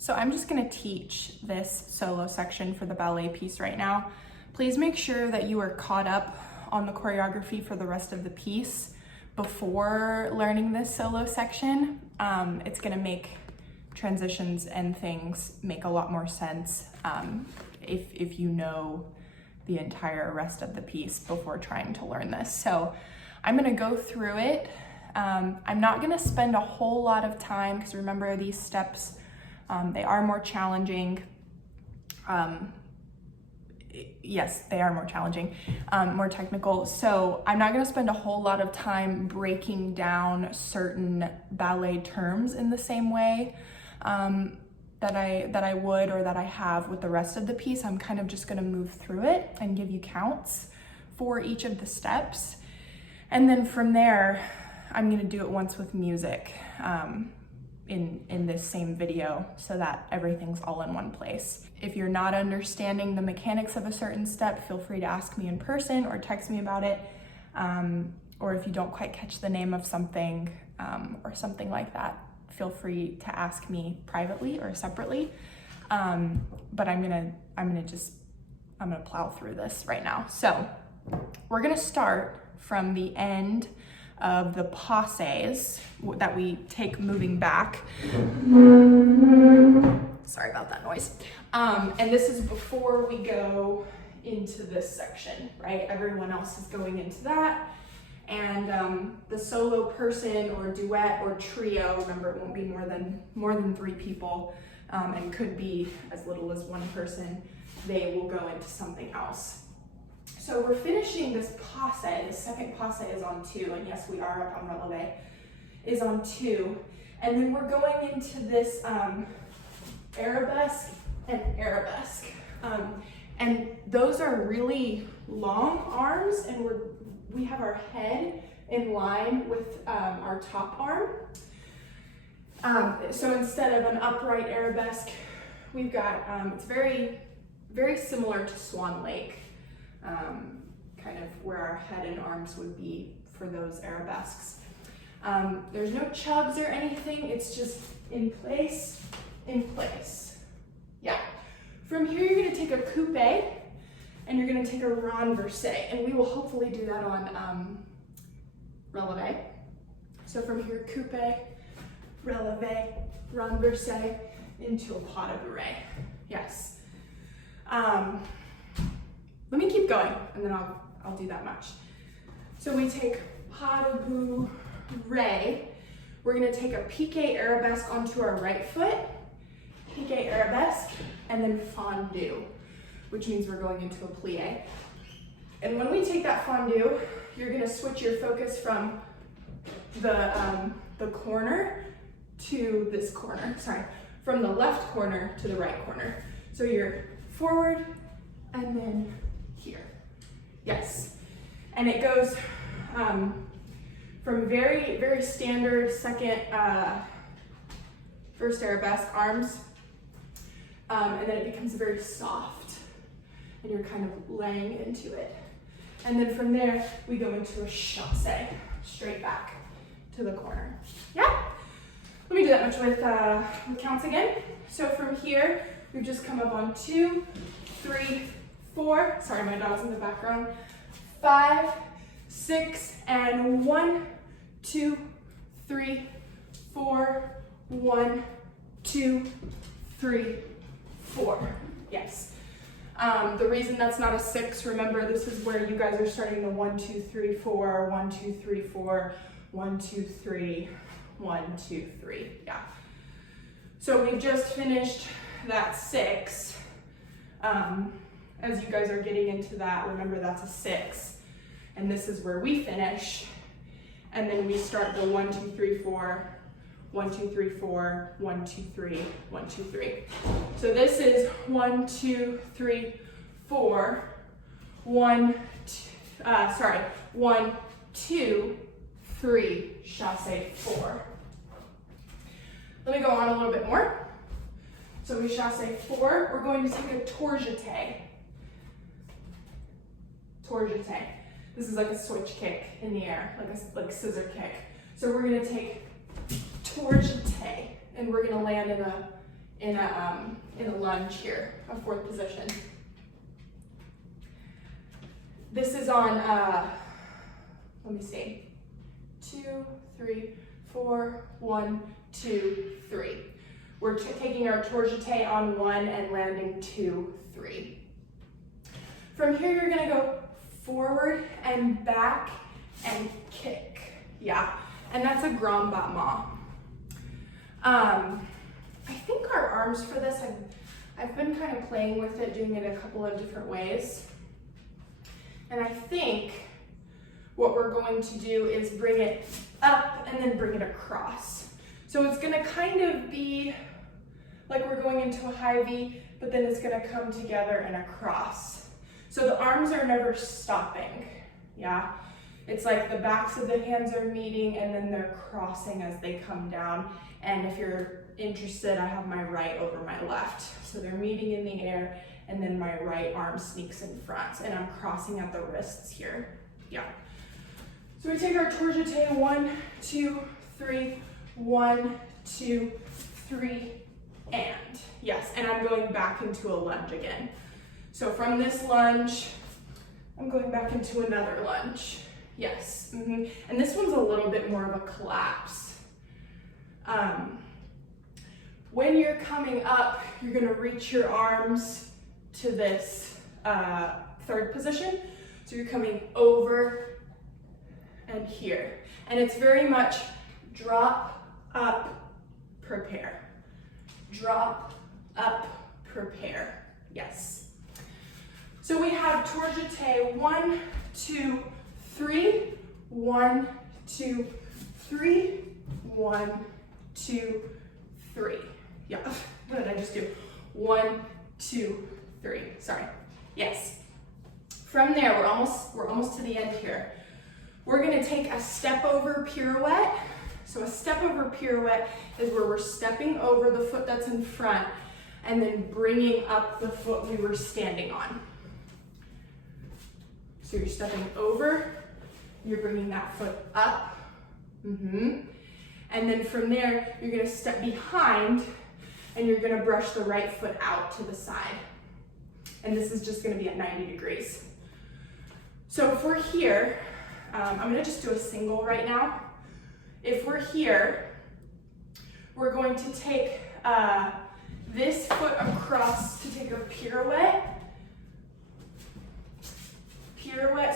So I'm just gonna teach this solo section for the ballet piece right now. Please make sure that you are caught up on the choreography for the rest of the piece before learning this solo section. It's gonna make transitions and things make a lot more sense if you know the entire rest of the piece before trying to learn this. So I'm gonna go through it. I'm not gonna spend a whole lot of time because remember these steps, they are more challenging. Yes, they are more challenging, more technical. So I'm not gonna spend a whole lot of time breaking down certain ballet terms in the same way that I would or that I have with the rest of the piece. I'm kind of just gonna move through it and give you counts for each of the steps. And then from there, I'm gonna do it once with music in this same video so that everything's all in one place. If you're not understanding the mechanics of a certain step, feel free to ask me in person or text me about it. Or if you don't quite catch the name of something or something like that, feel free to ask me privately or separately. But I'm gonna plow through this right now. So we're gonna start from the end of the passes that we take moving back. Sorry about that noise. And this is before we go into this section, right? Everyone else is going into that. And the solo person or duet or trio, remember it won't be more than 3 people, and could be as little as 1 person, they will go into something else. So we're finishing this passe. The second passe is on 2, and yes, we are up on releve, is on 2. And then we're going into this arabesque and arabesque. And those are really long arms, and we have our head in line with our top arm. So instead of an upright arabesque, we've got, it's very, very similar to Swan Lake. Kind of where our head and arms would be for those arabesques. There's no chugs or anything, it's just in place, in place. Yeah. From here, you're gonna take a coupe and you're gonna take a renverse, and we will hopefully do that on releve. So from here, coupe, releve, renverse, into a pas de bourrée. Yes. Let me keep going, and then I'll do that much. So we take pas de bourrée. We're gonna take a piqué arabesque onto our right foot, piqué arabesque, and then fondue, which means we're going into a plie. And when we take that fondue, you're gonna switch your focus from the corner to this corner. Sorry, from the left corner to the right corner. So you're forward and then here. Yes. And it goes from very, very standard first arabesque arms, and then it becomes very soft, and you're kind of laying into it. And then from there, we go into a chasse, straight back to the corner. Yeah? Let me do that much with counts again. So from here, we've just come up on 2, 3, 4, sorry, my dog's in the background, 5, 6, and 1, 2, 3, 4, 1, 2, 3, 4. Yes. The reason that's not a 6, remember this is where you guys are starting the 1, 2, 3, 4, 1, 2, 3, 4, 1, 2, 3, 1, 2, 3. Yeah. So we've just finished that 6. As you guys are getting into that, remember that's a 6. And this is where we finish. And then we start the 1, 2, 3, 4, 1, 2, 3, 4, 1, 2, 3, 1, 2, 3. So this is 1, 2, 3, 4, 1, 2, 3, chasse 4. Let me go on a little bit more. So we chasse 4, we're going to take a tourgette. Tourgette. This is like a switch kick in the air, like scissor kick. So we're gonna take tourgette, and we're gonna land in a lunge here, a fourth position. This is on, let me see, 2, 3, 4, 1, 2, 3. We're taking our tour jeté on 1 and landing 2, 3. From here, you're gonna go forward and back and kick. Yeah, and that's a grand battement. I think our arms for this, I've been kind of playing with it, doing it a couple of different ways. And I think what we're going to do is bring it up and then bring it across. So it's gonna kind of be like we're going into a high V, but then it's gonna come together and across. So the arms are never stopping, yeah? It's like the backs of the hands are meeting and then they're crossing as they come down. And if you're interested, I have my right over my left. So they're meeting in the air and then my right arm sneaks in front and I'm crossing at the wrists here, yeah. So we take our tour jeté, 1, 2, 3, 1, 2, 3, and yes, and I'm going back into a lunge again. So from this lunge, I'm going back into another lunge. Yes, and this one's a little bit more of a collapse. When you're coming up, you're gonna reach your arms to this third position. So you're coming over and here. And it's very much drop, up, prepare. Drop, up, prepare. Yes. So we have tour jeté, 1, 2, 3, 1, 2, 3, 1, 2, 3. Yeah, what did I just do? 1, 2, 3, sorry. Yes. From there, we're almost to the end here. We're gonna take a step over pirouette. So a step over pirouette is where we're stepping over the foot that's in front and then bringing up the foot we were standing on. So you're stepping over, you're bringing that foot up, and then from there, you're gonna step behind and you're gonna brush the right foot out to the side. And this is just gonna be at 90 degrees. So if we're here, I'm gonna just do a single right now. If we're here, we're going to take this foot across to take a pirouette.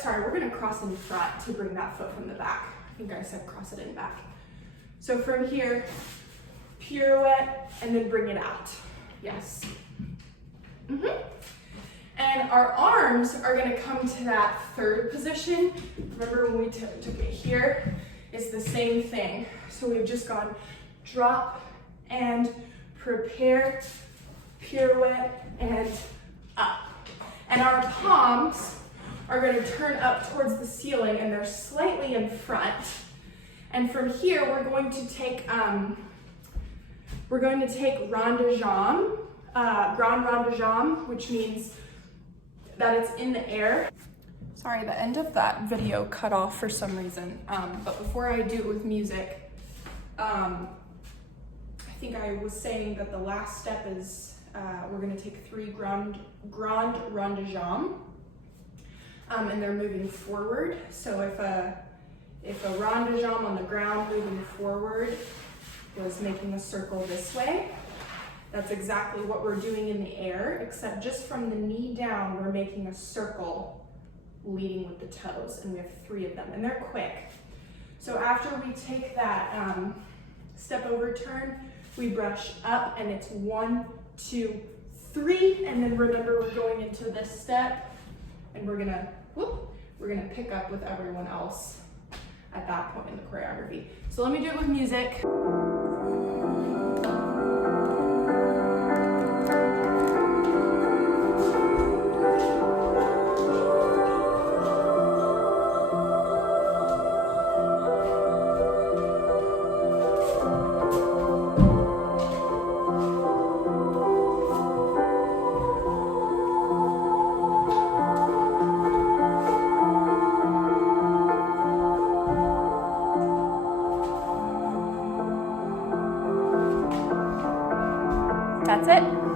Sorry, we're gonna cross in front to bring that foot from the back. I think I said cross it in back. So from here, pirouette, and then bring it out. Yes. And our arms are gonna come to that third position. Remember when we took it here? It's the same thing. So we've just gone drop and prepare, pirouette, and up. And our palms are going to turn up towards the ceiling and they're slightly in front. And from here, we're going to take rond de jambe, grand rond de jambe, which means that it's in the air. Sorry, the end of that video cut off for some reason. But before I do it with music, I think I was saying that the last step is we're going to take 3 grand rond de jambe. And they're moving forward. So if a rond de jambe on the ground moving forward was making a circle this way, that's exactly what we're doing in the air, except just from the knee down, we're making a circle leading with the toes, and we have 3 of them, and they're quick. So after we take that step over turn, we brush up, and it's 1, 2, 3, and then remember we're going into this step, and we're gonna pick up with everyone else at that point in the choreography. So let me do it with music. that's it.